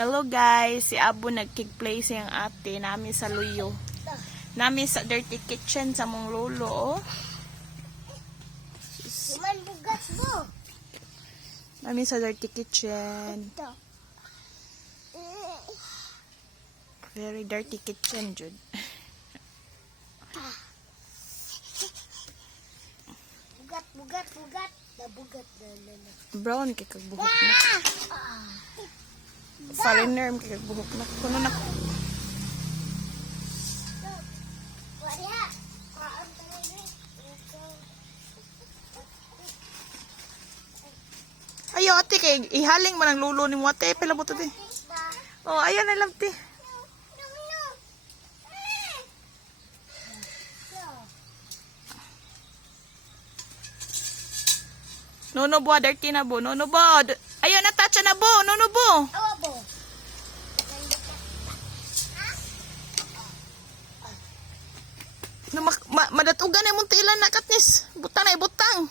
Hello guys, si Abo nagkig-play siyang ate nami sa luyo. Nami sa dirty kitchen sa mong lolo. Oh. Iman bugas mo. Nami sa dirty kitchen. Very dirty kitchen, Jude. Bugat. Nabugat na. Brown kay kag buhok na. Foreigner kay kag buhok na. Kuno na. Ayo ate kay ihaling man ang lulo ni mo ate pila mo to te. Oh, ayan na lang te. Nono bo, dirty na bo. Nono bo. Ayun na touch na bo. Nono bo. Awabo. No, madatugan na yung munti ilan na katnis. Butang na ibutang.